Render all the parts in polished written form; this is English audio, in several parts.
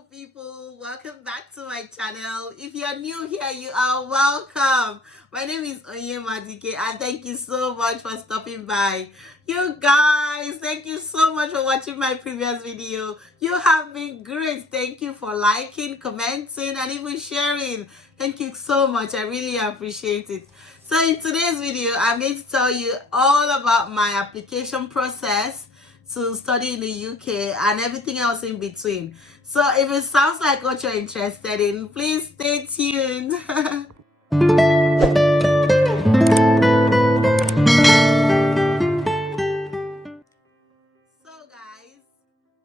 Hello people, welcome back to my channel. If you are new here, you are welcome. My name is Onyemadike and thank you so much for stopping by. You guys, thank you so much for watching my previous video. You have been great. Thank you for liking, commenting and even sharing. Thank you so much. I really appreciate it. So in today's video, I'm going to tell you all about my application process to study in the UK and everything else in between. So if it sounds like what you're interested in, please stay tuned. So guys,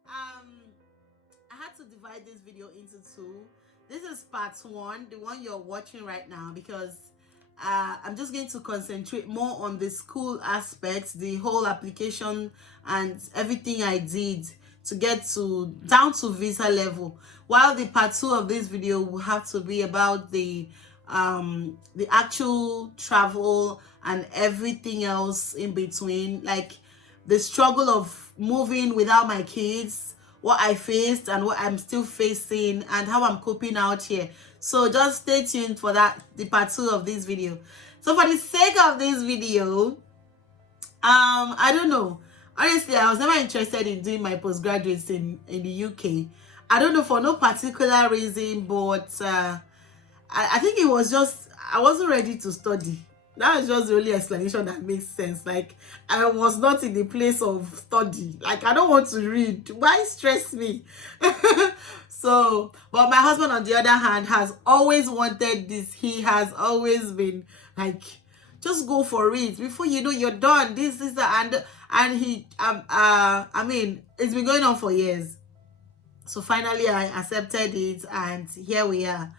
I had to divide this video into two. This is part one, the one you're watching right now, because I'm just going to concentrate more on the school aspects, the whole application and everything I did to get to down to visa level, while the part two of this video will have to be about the actual travel and everything else in between, like the struggle of moving without my kids, what I faced and what I'm still facing, and how I'm coping out here. So just stay tuned for that, the part two of this video. So for the sake of this video, I don't know. Honestly, I was never interested in doing my postgraduates in the UK. I don't know, for no particular reason, but I think it was just I wasn't ready to study. That is just the only explanation that makes sense. Like, I was not in the place of study. Like, I don't want to read. Why stress me? So, but my husband, on the other hand, has always wanted this. He has always been like, just go for it. Before you know, you're done. This is the and he I mean, it's been going on for years. So finally, I accepted it, and here we are.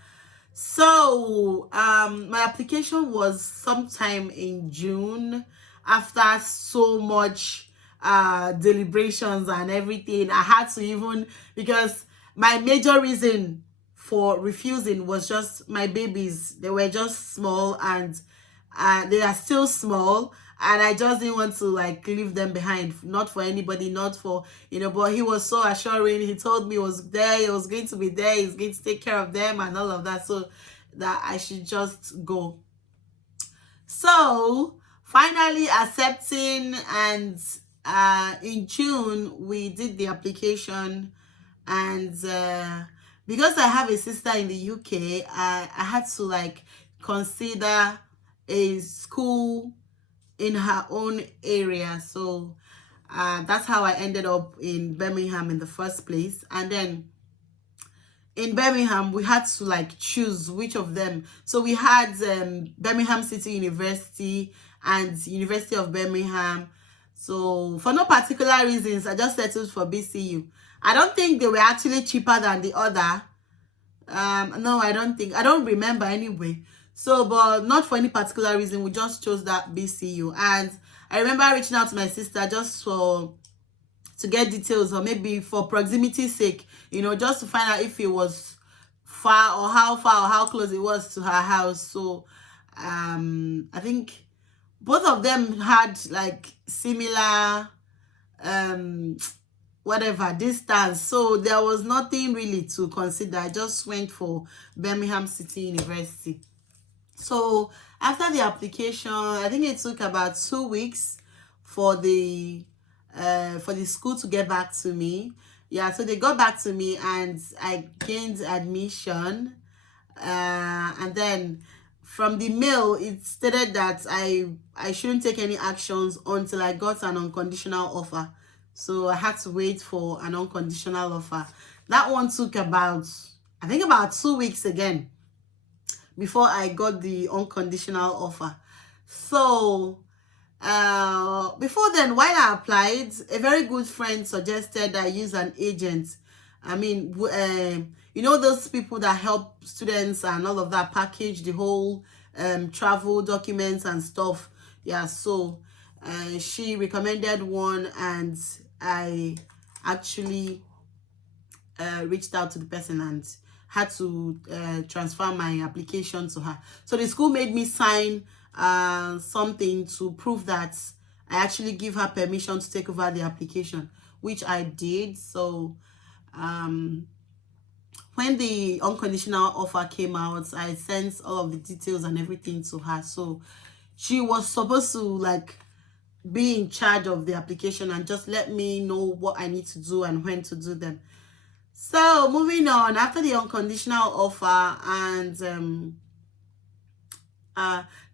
So my application was sometime in June, after so much deliberations and everything. I had to, even because my major reason for refusing was just my babies. They were just small, and they are still small, and I just didn't want to like leave them behind, not for anybody, not for, you know. But he was so assuring. He told me he was there, he was going to be there, he's going to take care of them and all of that, so that I should just go. So finally accepting, and in June we did the application. And because I have a sister in the UK, I had to like consider a school in her own area. So that's how I ended up in Birmingham in the first place. And then in Birmingham, we had to like choose which of them. So we had Birmingham City University and University of Birmingham. So for no particular reasons, I just settled for BCU. I don't think they were actually cheaper than the other. No, I don't remember anyway. So, but not for any particular reason, we just chose that BCU. And I remember reaching out to my sister just to get details, or maybe for proximity's sake, you know, just to find out if it was far or how close it was to her house. So I think both of them had like similar whatever distance, so there was nothing really to consider. I just went for Birmingham City University. So after the application, I think it took about 2 weeks for the school to get back to me. Yeah, so they got back to me and I gained admission. And then from the mail, it stated that I shouldn't take any actions until I got an unconditional offer. So I had to wait for an unconditional offer. That one took about, I think, about 2 weeks again before I got the unconditional offer. So before then, while I applied, a very good friend suggested I use an agent. I mean, you know, those people that help students and all of that, package the whole travel documents and stuff. Yeah, so she recommended one, and I actually reached out to the person and had to transfer my application to her. So the school made me sign something to prove that I actually give her permission to take over the application, which I did. So when the unconditional offer came out, I sent all of the details and everything to her. So she was supposed to like be in charge of the application and just let me know what I need to do and when to do them. So moving on, after the unconditional offer, and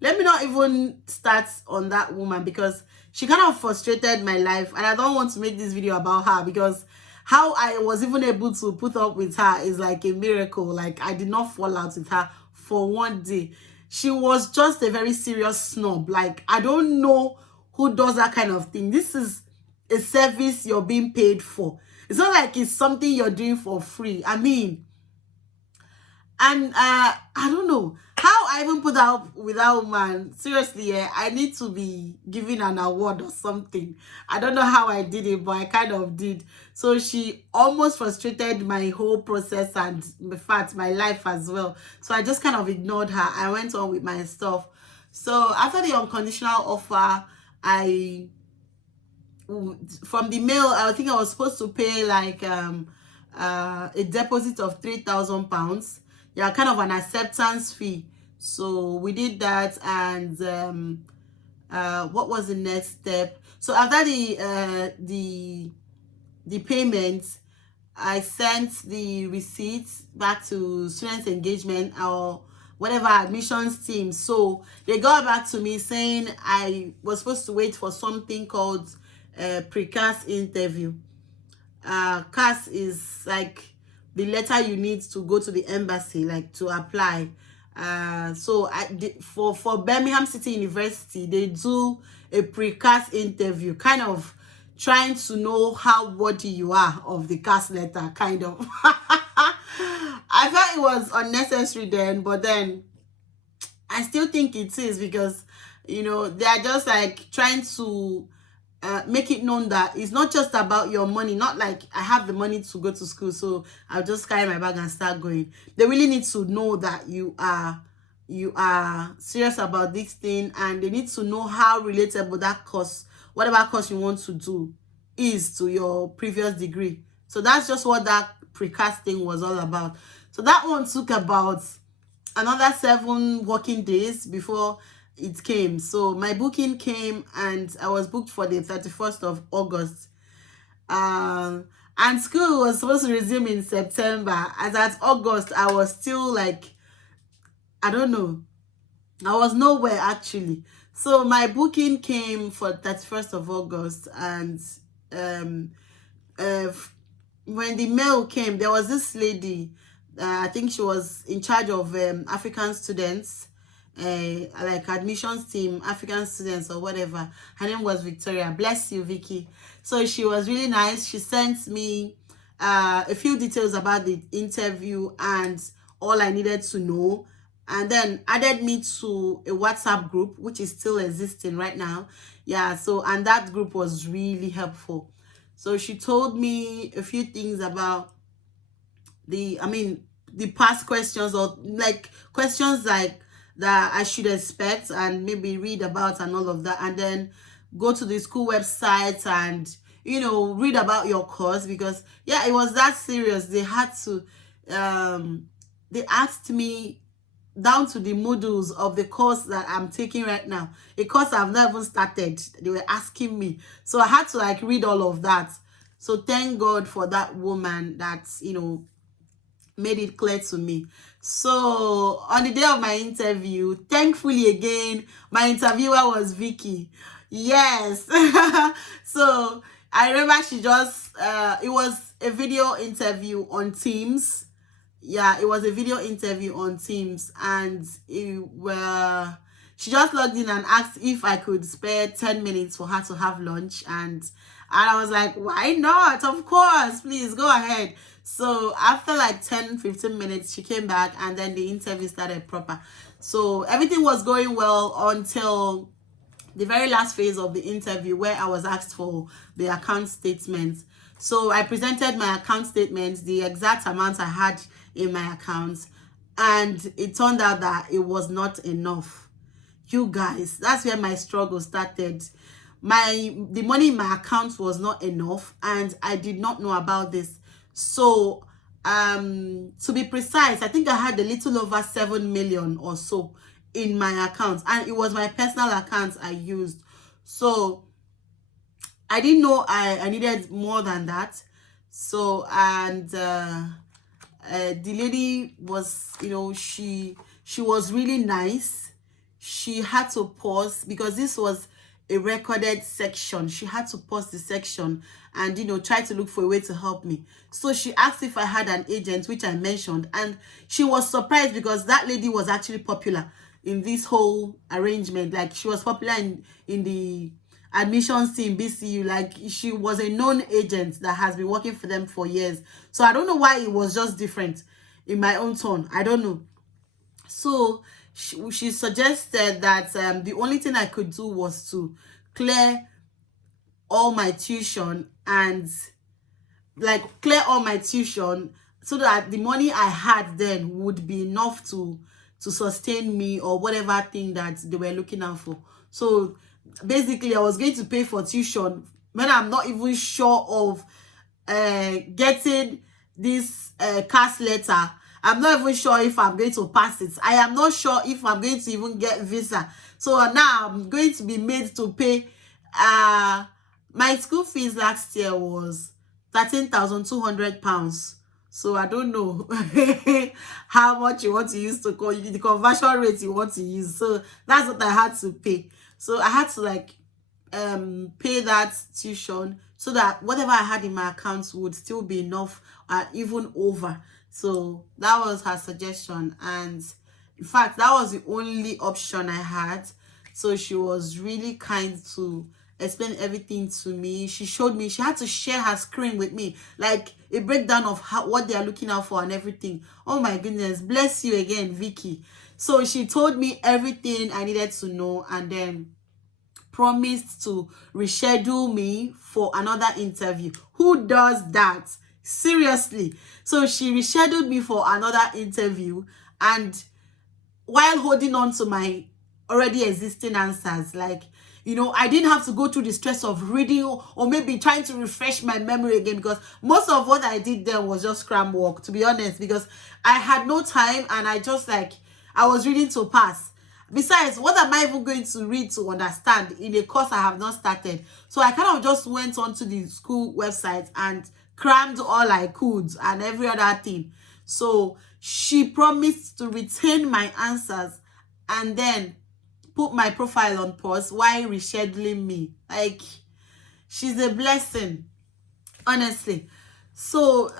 let me not even start on that woman because she kind of frustrated my life, and I don't want to make this video about her because how I was even able to put up with her is like a miracle. Like, I did not fall out with her for one day. She was just a very serious snob. Like, I don't know who does that kind of thing. This is a service you're being paid for. It's not like it's something you're doing for free. I mean, and I don't know how I even put up with that woman. Seriously, yeah, I need to be given an award or something. I don't know how I did it, but I kind of did. So she almost frustrated my whole process and, in fact, my life as well. So I just kind of ignored her. I went on with my stuff. So after the unconditional offer, from the mail, I think I was supposed to pay like a deposit of £3,000. Yeah, kind of an acceptance fee. So we did that, and what was the next step? So after the payment, I sent the receipts back to student engagement or whatever admissions team. So they got back to me saying I was supposed to wait for something called precast interview. CAS is like the letter you need to go to the embassy, like to apply. So for Birmingham City University, they do a precast interview, kind of trying to know how worthy you are of the CAS letter, kind of. I thought it was unnecessary then, but then I still think it is because, you know, they are just like trying to make it known that it's not just about your money. Not like I have the money to go to school, so I'll just carry my bag and start going. They really need to know that you are serious about this thing, and they need to know how relatable that course, whatever course you want to do, is to your previous degree. So that's just what that precast thing was all about. So that one took about another 7 working days before it came. So my booking came, and I was booked for the 31st of August. And school was supposed to resume in September. As at August, I was still like, I don't know. I was nowhere actually. So my booking came for 31st of August, and when the mail came, there was this lady, I think she was in charge of African students, like admissions team, African students or whatever. Her name was Victoria. Bless you, Vicky. So she was really nice. She sent me a few details about the interview and all I needed to know, and then added me to a WhatsApp group, which is still existing right now. Yeah, so, and that group was really helpful. So she told me a few things about the past questions, or like questions like that I should expect and maybe read about and all of that, and then go to the school website and, you know, read about your course, because yeah, it was that serious. They had to they asked me down to the modules of the course that I'm taking right now, a course I've not even started. They were asking me, so I had to like read all of that. So thank God for that woman that, you know, made it clear to me. So on the day of my interview, thankfully again, my interviewer was Vicky. Yes. So I remember she just it was a video interview on Teams. Yeah, it was a video interview on Teams, and she just logged in and asked if I could spare 10 minutes for her to have lunch, and I was like, why not? Of course, please go ahead. So after like 10-15 minutes, she came back, and then the interview started proper. So everything was going well until the very last phase of the interview, where I was asked for the account statement. So I presented my account statement, the exact amount I had in my account, and it turned out that it was not enough. You guys, that's where my struggle started. The money in my account was not enough, and I did not know about this. So To be precise, I think I had a little over 7 million or so in my account, and it was my personal account I used. So I didn't know I needed more than that. So, and the lady was, she was really nice. She had to pause because this was a recorded section. She had to pause the section and, try to look for a way to help me. So she asked if I had an agent, which I mentioned, and she was surprised because that lady was actually popular in this whole arrangement. Like, she was popular in the admissions team, BCU. Like, she was a known agent that has been working for them for years. So I don't know why it was just different in my own tone. I don't know. So she suggested that the only thing I could do was to clear all my tuition and clear all my tuition so that the money I had then would be enough to sustain me or whatever thing that they were looking out for. So basically I was going to pay for tuition when I'm not even sure of getting this CAS letter. I'm not even sure if I'm going to pass it. I am not sure if I'm going to even get visa. So now I'm going to be made to pay. My school fees last year was £13,200. So I don't know how much you want to use to call the conversion rate you want to use. So that's what I had to pay. So I had to pay that tuition so that whatever I had in my accounts would still be enough, even over. So that was her suggestion, and in fact that was the only option I had. So she was really kind to explain everything to me. She showed me, she had to share her screen with me, like a breakdown of what they are looking out for and everything. Oh my goodness, bless you again, Vicky. So she told me everything I needed to know, and then promised to reschedule me for another interview. Who does that? Seriously. So she rescheduled me for another interview, and while holding on to my already existing answers, I didn't have to go through the stress of reading or maybe trying to refresh my memory again, because most of what I did then was just cram work, to be honest, because I had no time and I just I was reading to pass. Besides, what am I even going to read to understand in a course I have not started? So I kind of just went onto the school website and crammed all I could and every other thing. So she promised to retain my answers and then put my profile on pause while rescheduling me. She's a blessing, honestly. So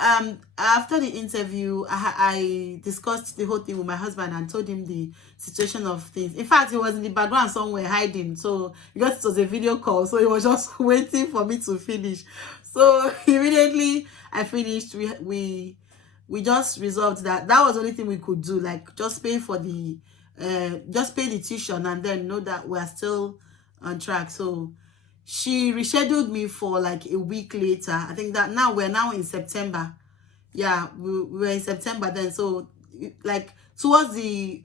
after the interview, I discussed the whole thing with my husband and told him the situation of things. In fact, he was in the background somewhere hiding, so because it was a video call, so he was just waiting for me to finish. So immediately I finished, we just resolved that was the only thing we could do, just pay for the just pay the tuition and then know that we're still on track. So she rescheduled me for a week later. I think that now we're in September. Yeah, we were in September then. So towards the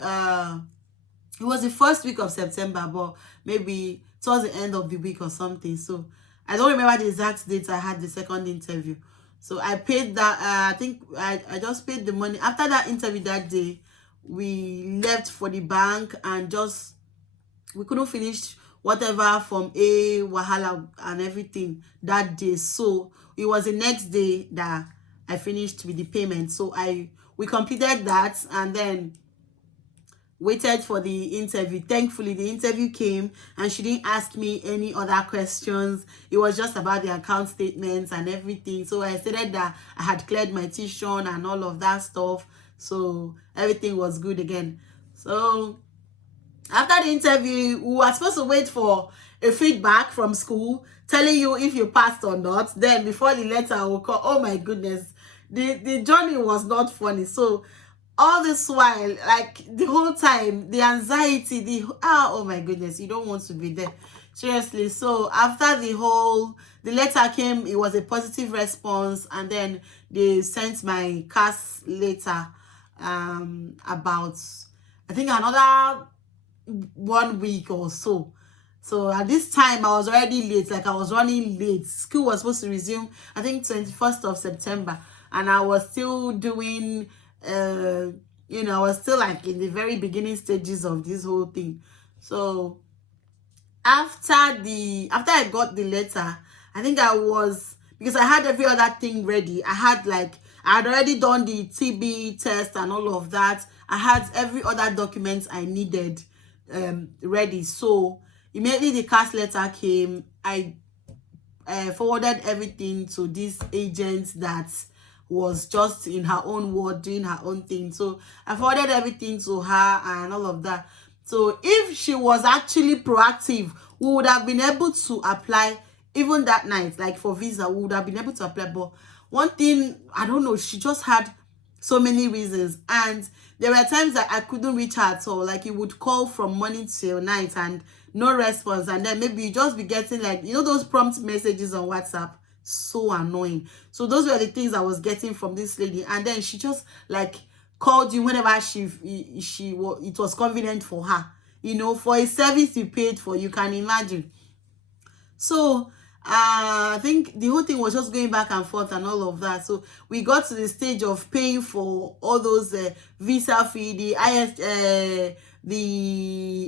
it was the first week of September, but maybe towards the end of the week or something. So I don't remember the exact date I had the second interview. So I paid that. I think I just paid the money. After that interview that day, we left for the bank and we couldn't finish whatever from A, Wahala and everything that day. So it was the next day that I finished with the payment. So we completed that and then waited for the interview. Thankfully, the interview came and she didn't ask me any other questions. It was just about the account statements and everything. So I said that I had cleared my tuition and all of that stuff. So everything was good again. So after the interview, we were supposed to wait for a feedback from school telling you if you passed or not. Then before the letter will come, oh my goodness, the journey was not funny. So all this while, the whole time, the anxiety, oh my goodness, you don't want to be there. Seriously. So after the letter came, it was a positive response, and then they sent my CAS later about, I think, another 1 week or so. So at this time I was already late, I was running late. School was supposed to resume, I think, 21st of September. and I was still doing, I was still like in the very beginning stages of this whole thing. So after I got the letter, I think I was, because I had every other thing ready. I had already done the TB test and all of that. I had every other document I needed ready. So immediately the cast letter came, I forwarded everything to this agent that was just in her own world doing her own thing. So I forwarded everything to her and all of that. So if she was actually proactive, we would have been able to apply even that night, like for visa, we would have been able to apply. But one thing, I don't know, she just had so many reasons, and there were times that I couldn't reach her at all. Like, you would call from morning till night and no response, and then maybe you just be getting, like, those prompt messages on WhatsApp. So annoying. So those were the things I was getting from this lady, and then she just like called you whenever it was convenient for her, for a service you paid for. You can imagine. So I think the whole thing was just going back and forth and all of that. So we got to the stage of paying for all those visa fee, the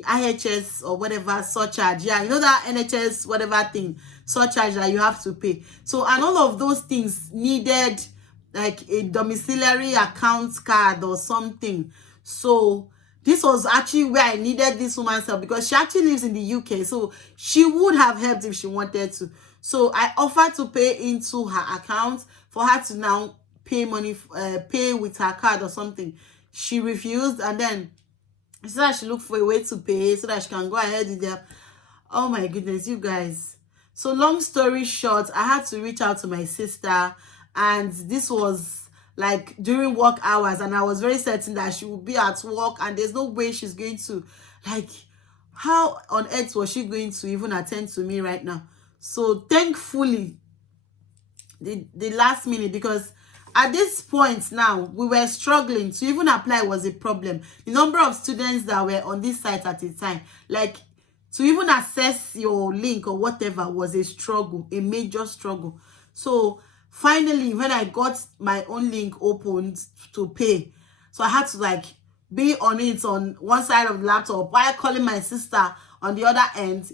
IHS or whatever surcharge. Yeah, that NHS whatever thing surcharge that you have to pay. So, and all of those things needed like a domiciliary account card or something. So this was actually where I needed this woman's help, because she actually lives in the UK. So she would have helped if she wanted to. So I offered to pay into her account for her to now pay money, pay with her card or something. She refused, and then she said she looked for a way to pay so that she can go ahead with that. Oh my goodness, you guys. So long story short, I had to reach out to my sister, and this was like during work hours, and I was very certain that she would be at work, and there's no way she's going to, like, how on earth was she going to even attend to me right now? So thankfully, the last minute, because at this point now we were struggling to even apply, was a problem. The number of students that were on this site at the time, like, to even access your link or whatever, was a struggle, a major struggle. So finally, when I got my own link opened to pay, so I had to like be on it on one side of the laptop while calling my sister on the other end,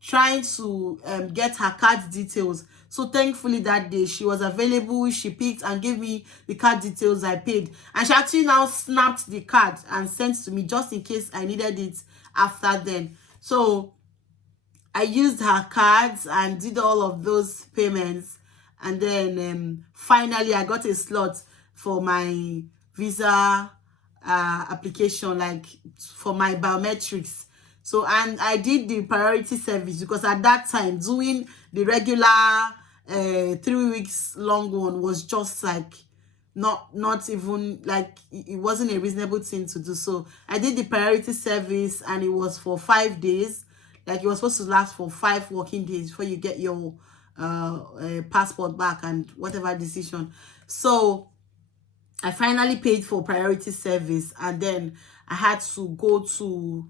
trying to get her card details. So thankfully that day she was available. She picked and gave me the card details. I paid, and she actually now snapped the card and sent to me just in case I needed it after then. So I used her cards and did all of those payments, and then finally I got a slot for my visa application, like for my biometrics. So, and I did the priority service, because at that time doing the regular 3 weeks long one was just like not even like, it wasn't a reasonable thing to do. So I did the priority service, and it was for 5 days. Like, it was supposed to last for 5 working days before you get your passport back and whatever decision. So I finally paid for priority service, and then I had to go to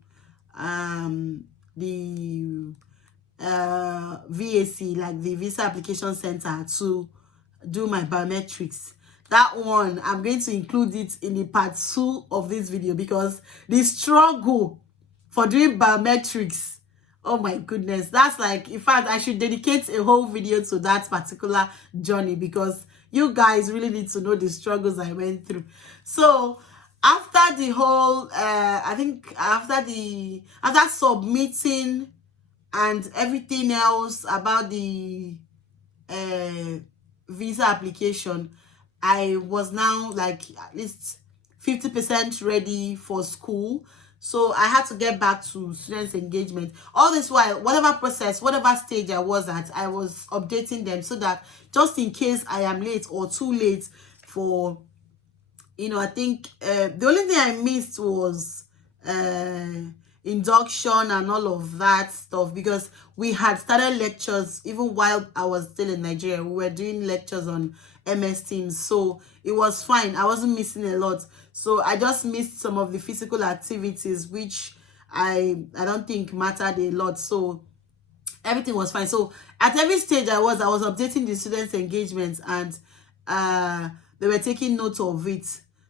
the VAC, like the Visa Application Center, to do my biometrics. That one, I'm going to include it in the part 2 of this video, because the struggle for doing biometrics, oh my goodness, that's like, in fact, I should dedicate a whole video to that particular journey, because you guys really need to know the struggles I went through. So after the whole I think after submitting and everything else about the visa application, I was now like at least 50% ready for school. So I had to get back to students engagement. All this while, whatever process, whatever stage I was at, I was updating them, so that just in case I am late or too late for, I think the only thing I missed was induction and all of that stuff, because we had started lectures even while I was still in Nigeria. We were doing lectures on MS Teams, so it was fine. I wasn't missing a lot. So I just missed some of the physical activities, which I don't think mattered a lot. So everything was fine. So at every stage I was updating the students' engagement, and they were taking note of it.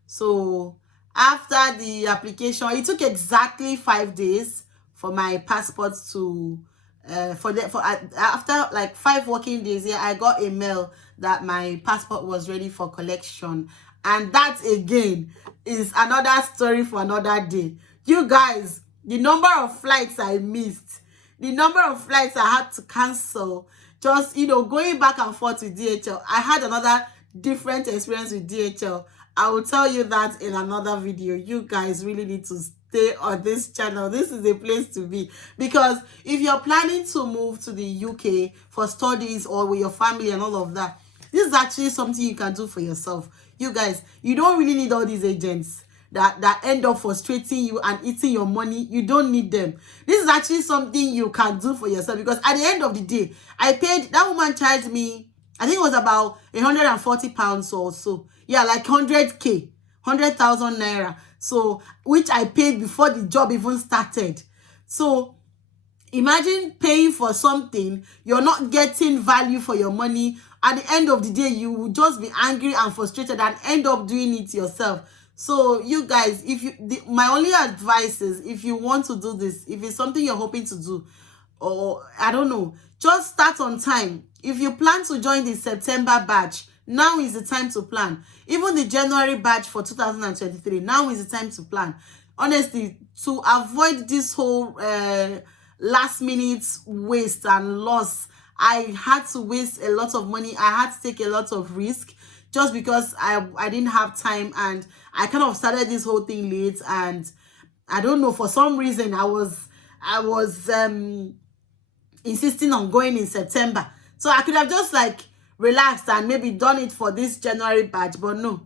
So after the application, it took exactly 5 days for my passport to after like 5 working days, yeah, I got a mail that my passport was ready for collection. And that again is another story for another day. You guys, the number of flights I missed, the number of flights I had to cancel, just, going back and forth with DHL. I had another different experience with DHL. I will tell you that in another video. You guys really need to stay on this channel. This is a place to be, because if you're planning to move to the UK for studies or with your family and all of that, this is actually something you can do for yourself. You guys, you don't really need all these agents that end up frustrating you and eating your money. You don't need them. This is actually something you can do for yourself, because at the end of the day, I paid, that woman charged me, I think it was about £140 or so. Yeah, like 100K, 100,000 naira. So, which I paid before the job even started. So, imagine paying for something, you're not getting value for your money. At the end of the day, you will just be angry and frustrated and end up doing it yourself. So you guys, my only advice is, if you want to do this, if it's something you're hoping to do, or I don't know, just start on time. If you plan to join the September batch, now is the time to plan. Even the January batch for 2023, now is the time to plan. Honestly, to avoid this whole last minute waste and loss, I had to waste a lot of money. I had to take a lot of risk just because I didn't have time, and I kind of started this whole thing late, and I don't know, for some reason I was insisting on going in September. So I could have just like relaxed and maybe done it for this January batch, but no.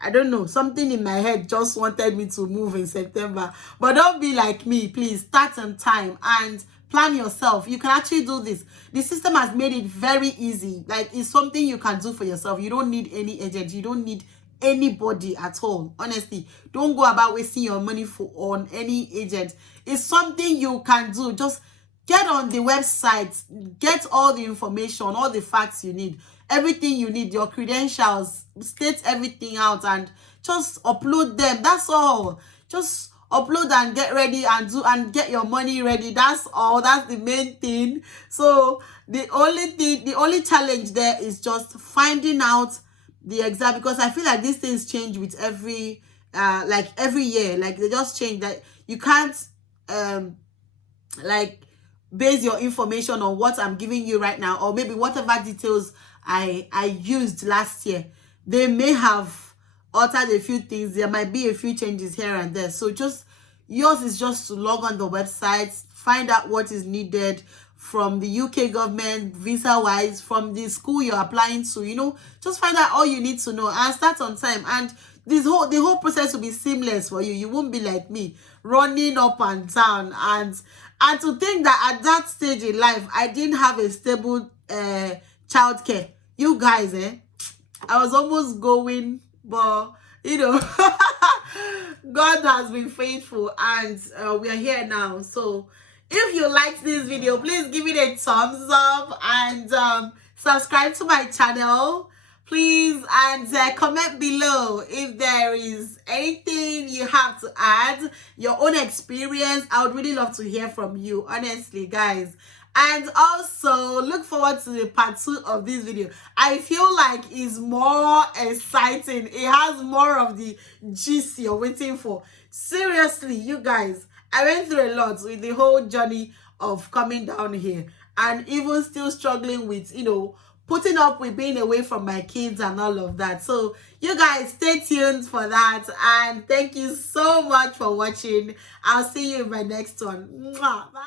I don't know, something in my head just wanted me to move in September. But don't be like me, please. Start on time and plan yourself. You can actually do this. The system has made it very easy. Like, it's something you can do for yourself. You don't need any agent. You don't need anybody at all. Honestly, don't go about wasting your money on any agent. It's something you can do. Just get on the website, get all the information, all the facts you need, everything you need, your credentials, state everything out, and just upload them. That's all. Just upload and get ready and do and get your money ready. That's all. That's the main thing. So the only challenge there is just finding out the exact, because I feel like these things change with every like every year. Like, they just change, that you can't like base your information on what I'm giving you right now, or maybe whatever details I used last year. They may have altered a few things. There might be a few changes here and there. So just, yours is just to log on the website, find out what is needed from the UK government, visa-wise, from the school you're applying to, just find out all you need to know and start on time. And the whole process will be seamless for you. You won't be like me, running up and down. And to think that at that stage in life, I didn't have a stable childcare. You guys, I was almost going, but God has been faithful, and we are here now. So if you liked this video, please give it a thumbs up and subscribe to my channel, please, and comment below if there is anything you have to add, your own experience. I would really love to hear from you, honestly, guys. And also look forward to the part 2 of this video. I feel like it's more exciting. It has more of the gist you're waiting for. Seriously, you guys, I went through a lot with the whole journey of coming down here, and even still struggling with, putting up with being away from my kids and all of that. So you guys, stay tuned for that, and thank you so much for watching. I'll see you in my next one. Mwah. Bye.